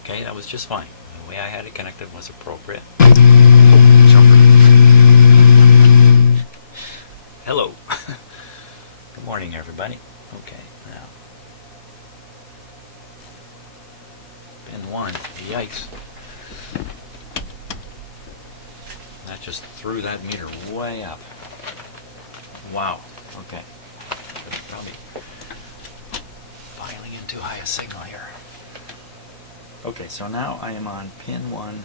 Okay, that was just fine. The way I had it connected was appropriate. Jumper. Hello. Good morning, everybody. Okay, now. Pin 1. Yikes. That just threw that meter way up. Wow. Okay. Probably filing in too high a signal here. Okay, so now I am on pin 1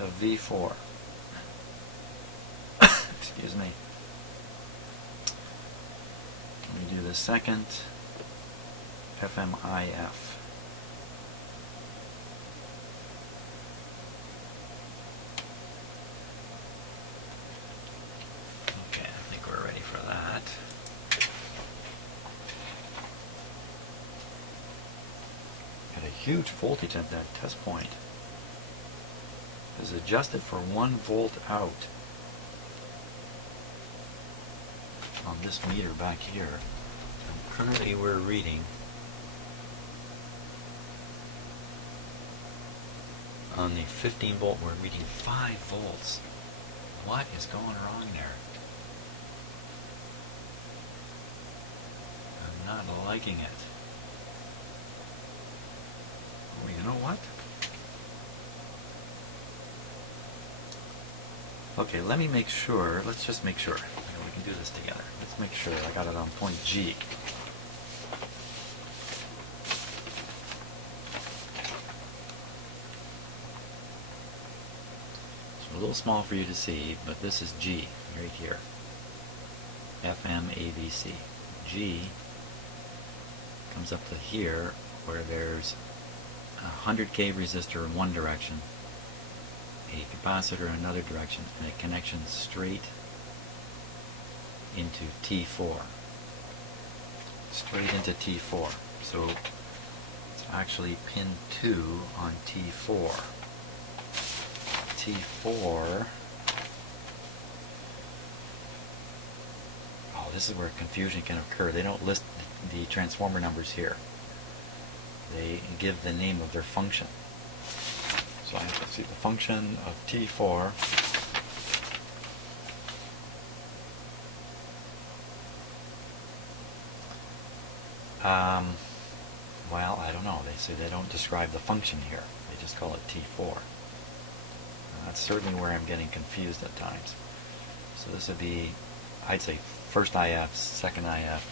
of V4. Excuse me. Let me do the second FMIF. Okay, I think we're ready for that. Got a huge voltage at that test point. It is adjusted for 1 volt out on this meter back here. And currently we're reading on the 15 volt, we're reading 5 volts. What is going wrong there? I'm not liking it. Well, you know what? Okay, let me make sure. Let's just make sure. We can do this together. Let's make sure I got it on point G. It's a little small for you to see, but this is G right here. FMAVC. G comes up to here where there's a 100K resistor in one direction, a capacitor in another direction, and a connection straight into T4. Straight into T4. So it's actually pin 2 on T4. T4. Oh, this is where confusion can occur. They don't list the transformer numbers here. They give the name of their function. So I have to see the function of T4. Well, I don't know. They say they don't describe the function here. They just call it T4. That's certainly where I'm getting confused at times. So this would be, I'd say, first IF, second IF,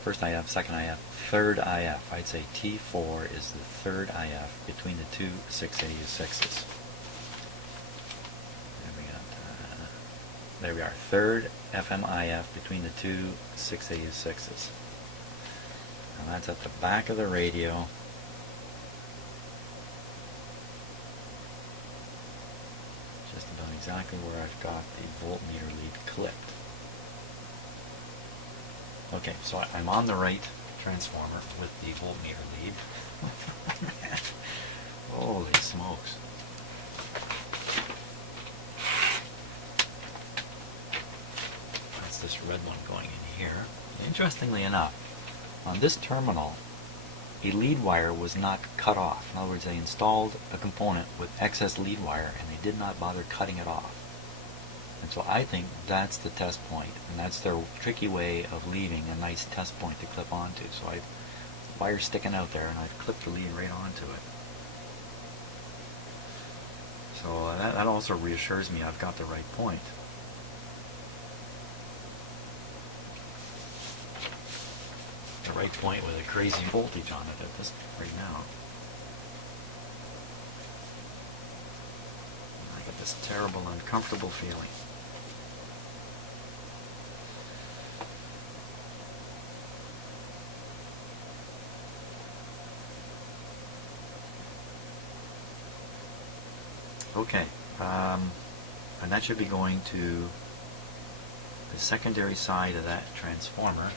first IF, second IF, third IF. I'd say T4 is the third IF between the two 6AU6s. There we are, third FMIF between the two 6AU6s. And that's at the back of the radio. Just about exactly where I've got the voltmeter lead clipped. Okay, so I'm on the right transformer with the voltmeter lead. Holy smokes. That's this red one going in here. Interestingly enough, on this terminal, a lead wire was not cut off. In other words, they installed a component with excess lead wire and they did not bother cutting it off. And so I think that's the test point, and that's their tricky way of leaving a nice test point to clip onto. So the wire's sticking out there and I've clipped the lead right onto it. So that also reassures me I've got the right point. The right point with a crazy voltage on it at this right now. I get this terrible, uncomfortable feeling. Okay, and that should be going to the secondary side of that transformer.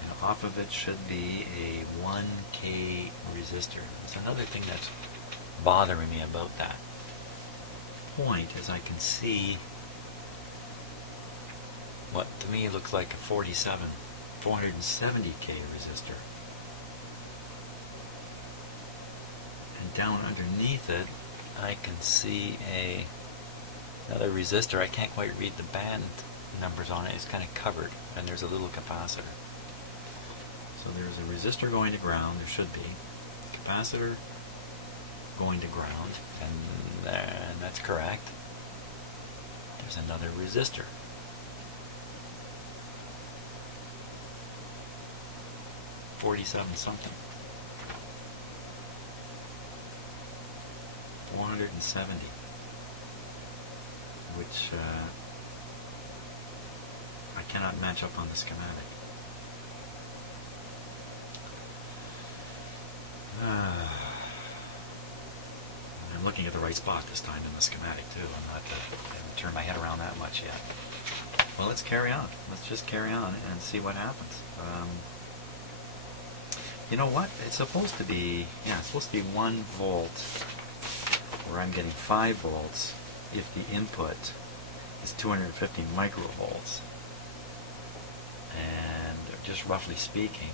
And off of it should be a 1K resistor. There's another thing that's bothering me about that point is I can see what to me looks like a 470K resistor. And down underneath it, I can see another resistor. I can't quite read the band numbers on it. It's kind of covered, and there's a little capacitor. So there's a resistor going to ground. There should be capacitor going to ground, and that's correct. There's another resistor. $47 something. 470, which I cannot match up on the schematic. I'm looking at the right spot this time in the schematic too. I haven't turned my head around that much yet. Well, let's carry on. Let's just carry on and see what happens. You know what? It's supposed to be, it's supposed to be 1 volt, where I'm getting 5 volts if the input is 250 microvolts. And just roughly speaking,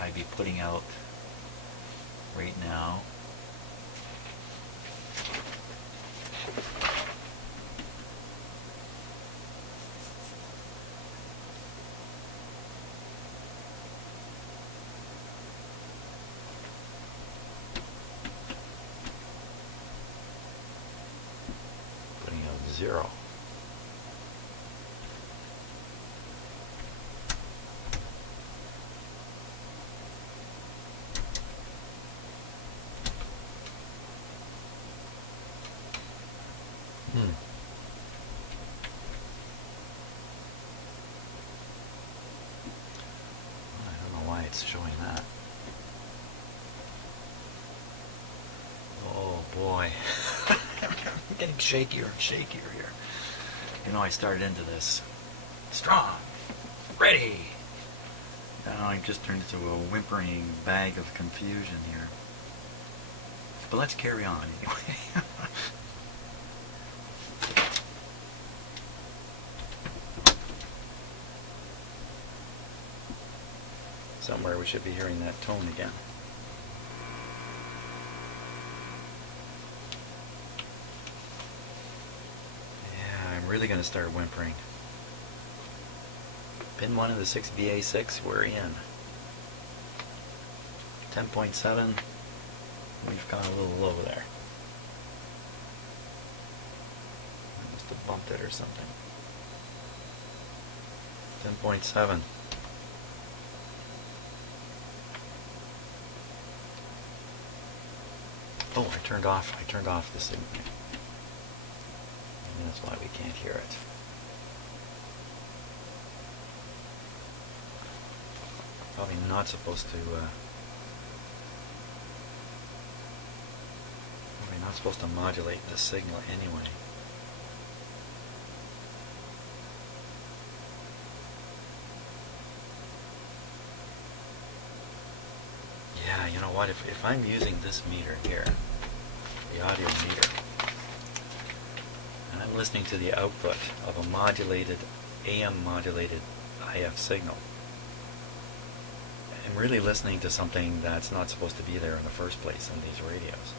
I'd be putting out right now putting out 0. I don't know why it's showing that. Oh boy. I'm getting shakier and shakier here. You know, I started into this strong, ready. Now I just turned into a whimpering bag of confusion here. But let's carry on anyway. Somewhere we should be hearing that tone again. Yeah, I'm really going to start whimpering. Pin 1 of the 6VA6, we're in. 10.7, we've gone a little low there. I must have bumped it or something. 10.7. Oh, I turned off the signal. Maybe that's why we can't hear it. Probably not supposed to. Probably not supposed to modulate the signal anyway. Yeah, you know what? If I'm using this meter here, the audio meter, and I'm listening to the output of a modulated, AM modulated IF signal, I'm really listening to something that's not supposed to be there in the first place in these radios,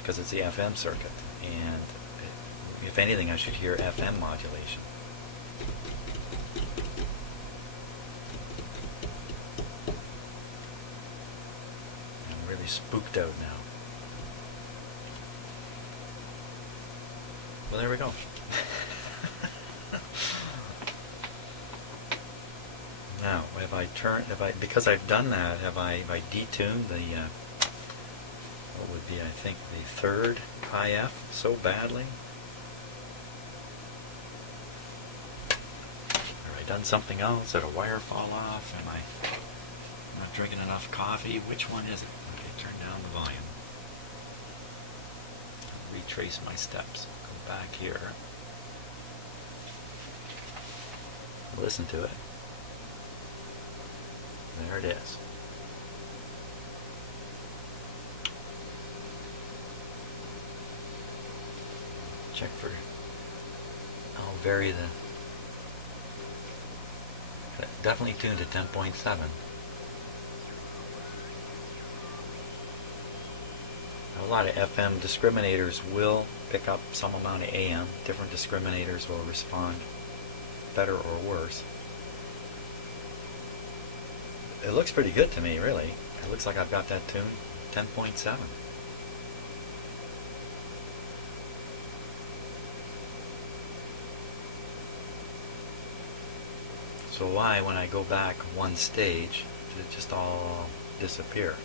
because it's the FM circuit, and if anything I should hear FM modulation. I'm really spooked out now. Well, there we go. Now, because I've done that, have I detuned the, what would be, I think, the third IF so badly? Have I done something else? Did a wire fall off? Am I not drinking enough coffee? Which one is it? Okay, turn down the volume. Retrace my steps. Go back here. Listen to it. There it is. Check for, I'll vary definitely tuned to 10.7. A lot of FM discriminators will pick up some amount of AM. Different discriminators will respond better or worse. It looks pretty good to me, really. It looks like I've got that tuned 10.7. So why, when I go back one stage, did it just all disappear?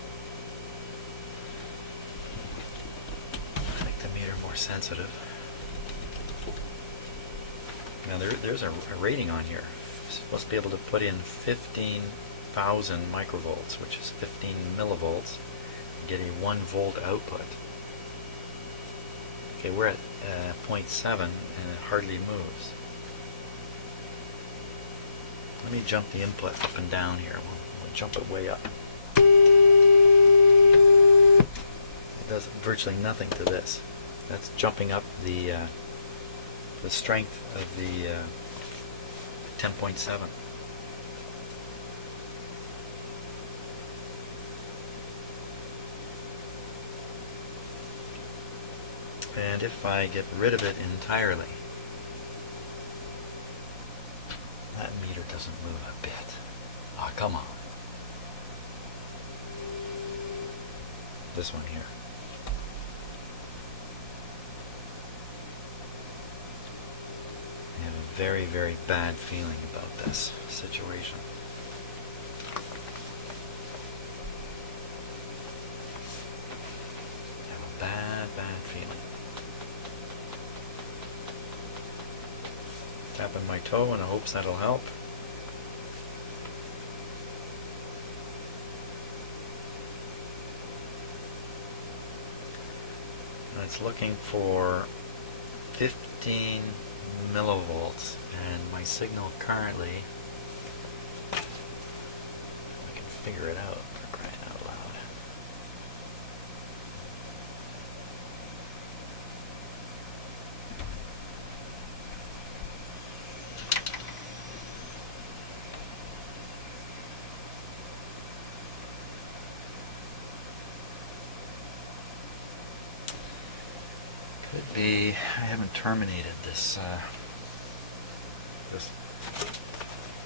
Make the meter more sensitive. Now there's a rating on here. It's supposed to be able to put in 15,000 microvolts, which is 15 millivolts, and get a 1 volt output. Okay, we're at 0.7 and it hardly moves. Let me jump the input up and down here. We'll jump it way up. It does virtually nothing to this. That's jumping up the strength of the 10.7. And if I get rid of it entirely, that meter doesn't move a bit. Ah, come on. This one here. I have a very, very bad feeling about this situation. I have a bad, bad feeling. Tapping my toe in the hopes that'll help. And it's looking for 15 millivolts, and my signal currently, I can figure it out for crying out loud. Could be I haven't terminated this this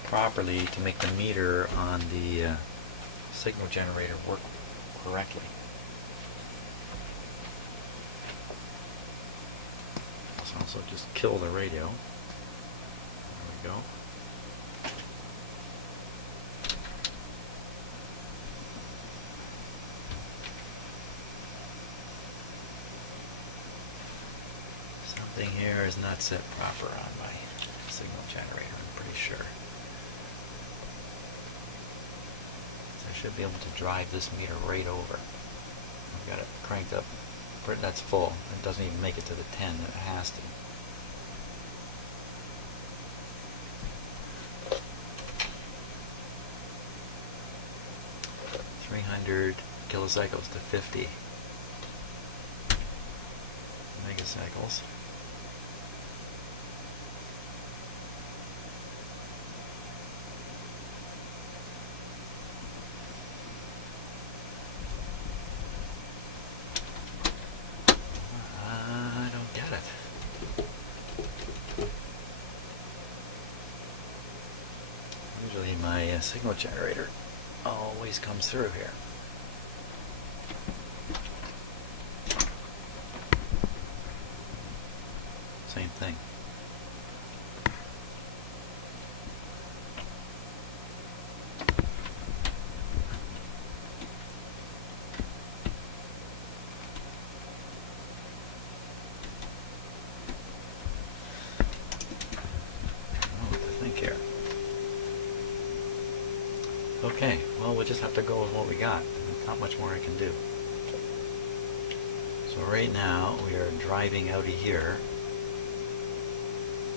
properly to make the meter on the signal generator work correctly. Let's also just kill the radio. There we go. Something here is not set proper on my signal generator, I'm pretty sure. So I should be able to drive this meter right over. I've got it cranked up. That's full. It doesn't even make it to the 10. It has to. Kilocycles to 50 megacycles. I don't get it. Usually my signal generator always comes through here. Same thing. I don't know what to think here. Okay, well, we'll just have to go with what we got. There's not much more I can do. So right now we are driving out of here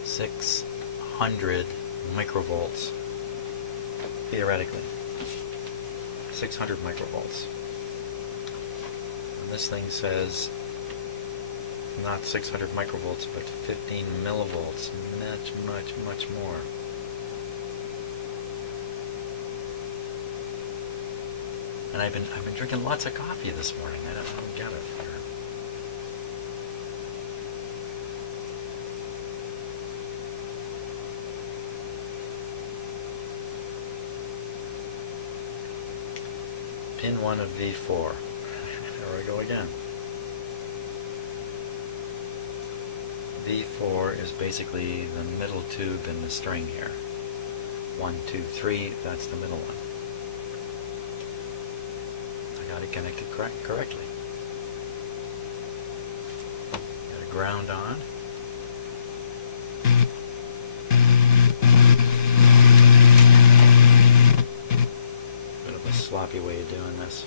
600 microvolts, theoretically. 600 microvolts. And this thing says not 600 microvolts, but 15 millivolts. Much more. And I've been drinking lots of coffee this morning. I don't get it here. pin 1 of V4. There we go again. V4 is basically the middle tube in the string here. 1, 2, 3, that's the middle one. I got it connected correctly. Got a ground on. Bit of a sloppy way of doing this.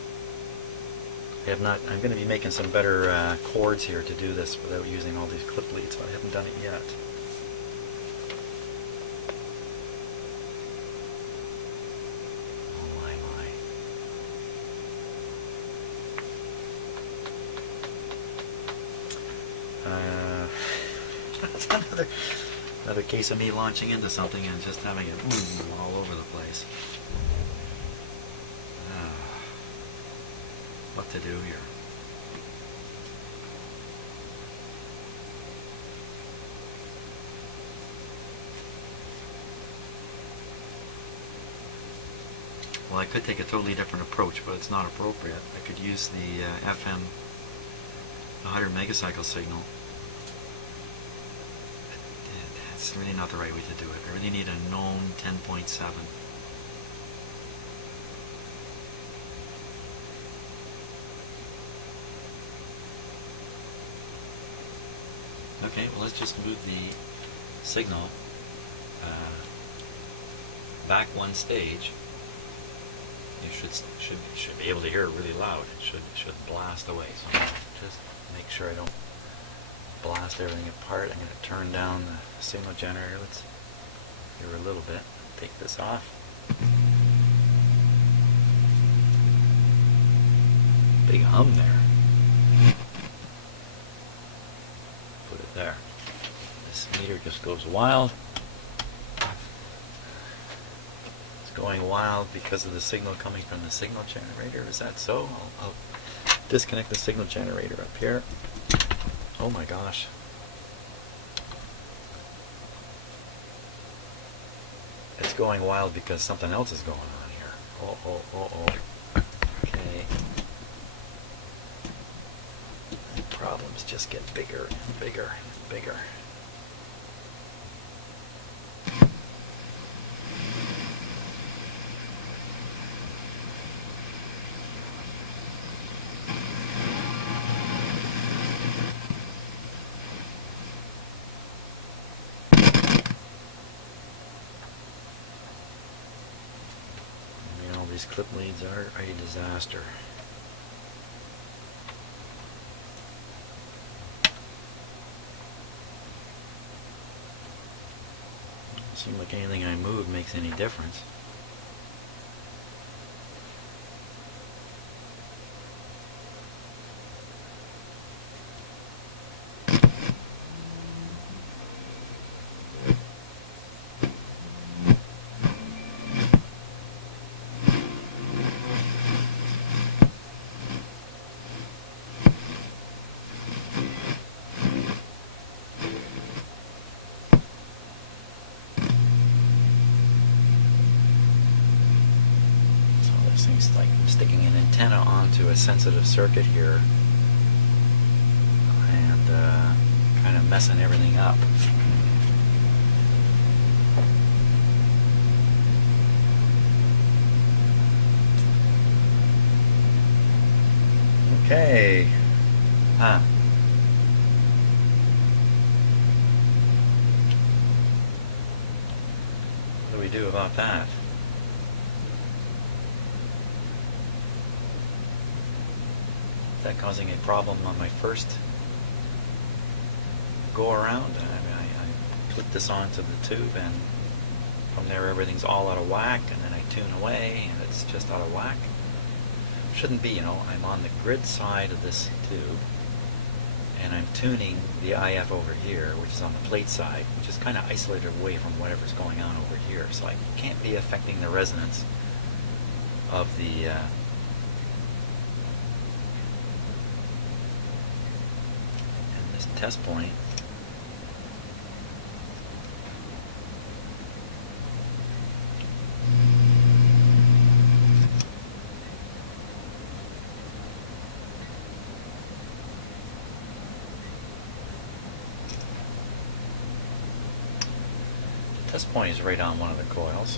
I'm going to be making some better cords here to do this without using all these clip leads, but I haven't done it yet. Oh my. It's another case of me launching into something and just having it all over the place. What to do here? Well, I could take a totally different approach, but it's not appropriate. I could use the FM 100 megacycle signal. That's really not the right way to do it. I really need a known 10.7. Okay, well, let's just move the signal back one stage. You should be able to hear it really loud. It should blast away. So just make sure I don't blast everything apart. I'm going to turn down the signal generator. Let's hear a little bit. Take this off. Big hum there. Put it there. This meter just goes wild. It's going wild because of the signal coming from the signal generator. Is that so? I'll disconnect the signal generator up here. Oh my gosh. It's going wild because something else is going on here. Oh. Okay. The problems just get bigger and bigger and bigger. These clip leads are a disaster. Doesn't seem like anything I move makes any difference. Things like sticking an antenna onto a sensitive circuit here and kind of messing everything up. Okay. What do we do about that? Is that causing a problem on my first go around? I clip this onto the tube, and from there everything's all out of whack, and then I tune away and it's just out of whack. Shouldn't be, you know. I'm on the grid side of this tube and I'm tuning the IF over here, which is on the plate side, which is kind of isolated away from whatever's going on over here, so I can't be affecting the resonance of the and this test point. Test point is right on one of the coils.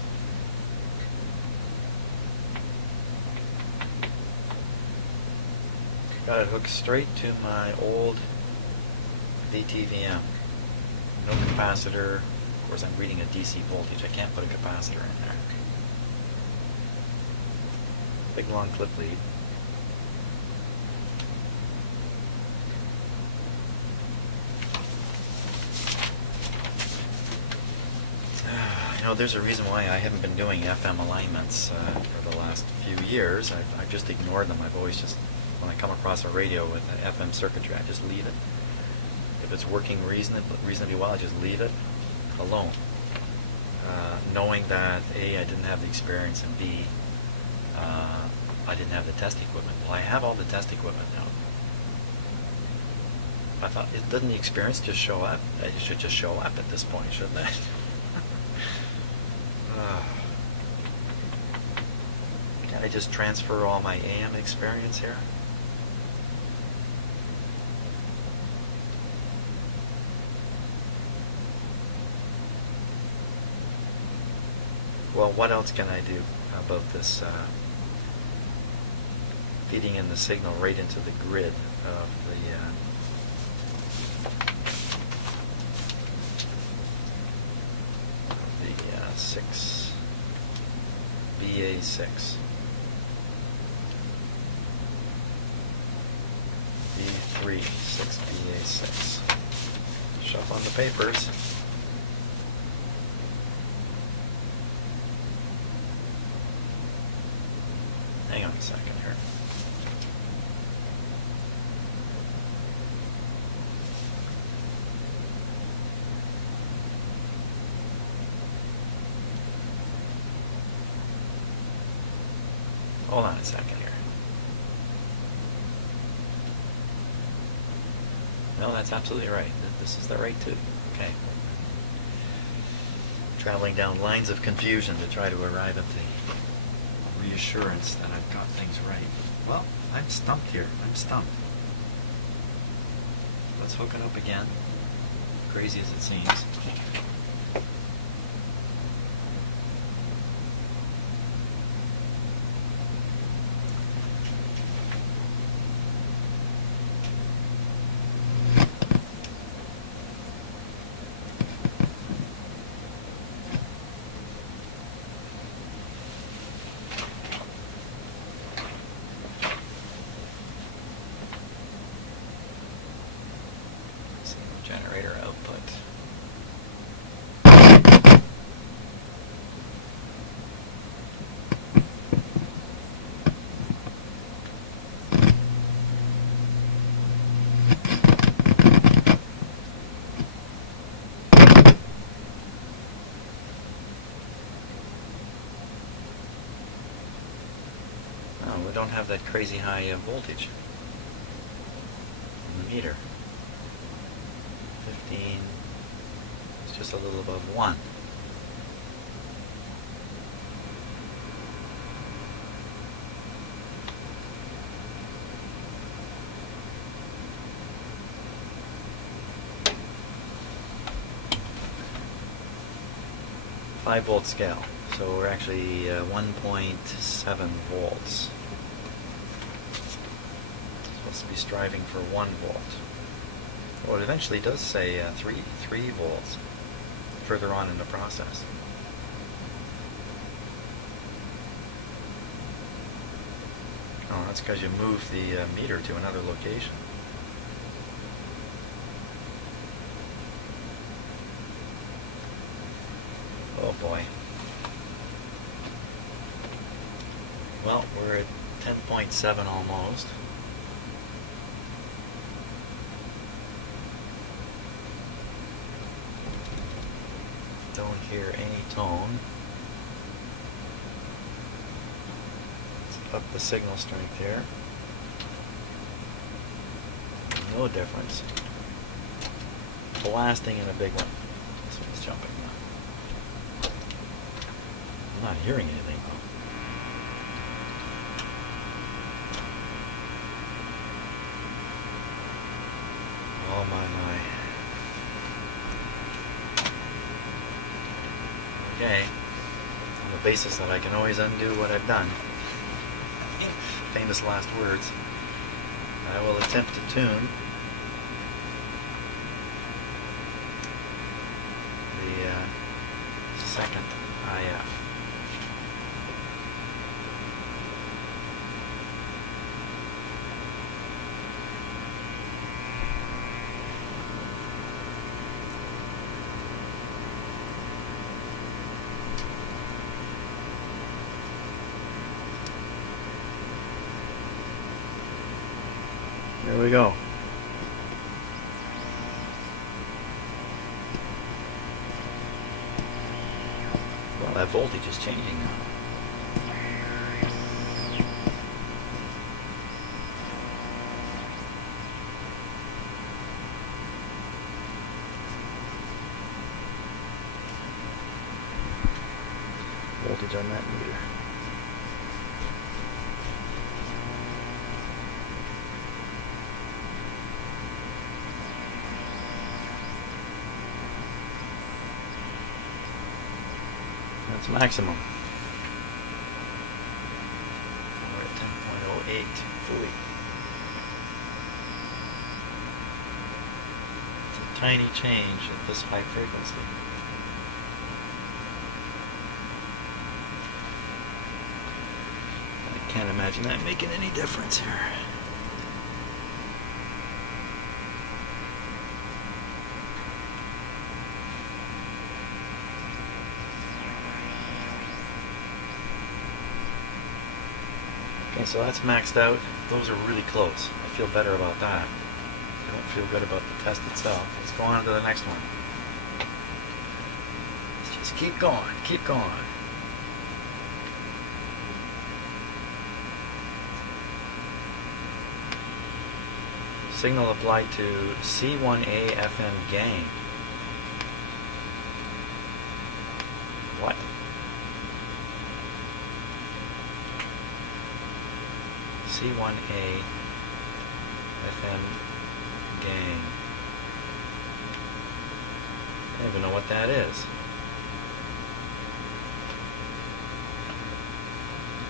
Got it hooked straight to my old DTVM. No capacitor. Of course, I'm reading a DC voltage. I can't put a capacitor in there. Big long clip lead. You know, there's a reason why I haven't been doing FM alignments for the last few years. I've just ignored them. I've always just, when I come across a radio with an FM circuitry, I just leave it. If it's working reasonably well, I just leave it alone. Knowing that A, I didn't have the experience, and B, I didn't have the test equipment. Well, I have all the test equipment now. I thought, doesn't the experience just show up? It should just show up at this point, shouldn't it? Can I just transfer all my AM experience here? Well, what else can I do about this feeding in the signal right into the grid of the BA6 B3 6BA6. Shuffle on the papers. Hang on a second here. Hold on a second here. No, that's absolutely right. This is the right tube. Okay. Traveling down lines of confusion to try to arrive at the reassurance that I've got things right. Well, I'm stumped here. I'm stumped. Let's hook it up again. Crazy as it seems. Generator output. Oh, we don't have that crazy high voltage in the meter. 15, it's just a little above 1. Five-volt scale, so we're actually 1.7 volts. Supposed to be striving for 1 volt. Well, it eventually does say 3 volts further on in the process. Oh, that's because you moved the meter to another location. Oh boy. Well, we're at 10.7 almost. Don't hear any tone. Let's up the signal strength here. No difference. Blasting in a big one. This one's jumping now. I'm not hearing anything though. Oh my. basis that I can always undo what I've done. Famous last words. I will attempt to tune the second IF. There we go. Well, that voltage is changing now. Voltage on that meter. That's maximum. We're at 10.08 fully. It's a tiny change at this high frequency. I can't imagine that making any difference here. Okay, so that's maxed out. Those are really close. I feel better about that. I don't feel good about the test itself. Let's go on to the next one. Let's just keep going, keep going. Signal applied to C1A FM gain. What? C1A FM gain. I don't even know what that is.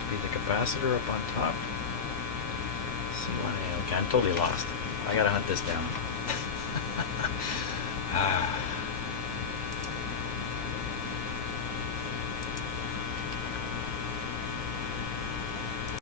Be the capacitor up on top. C1A. Okay, I'm totally lost. I gotta hunt this down.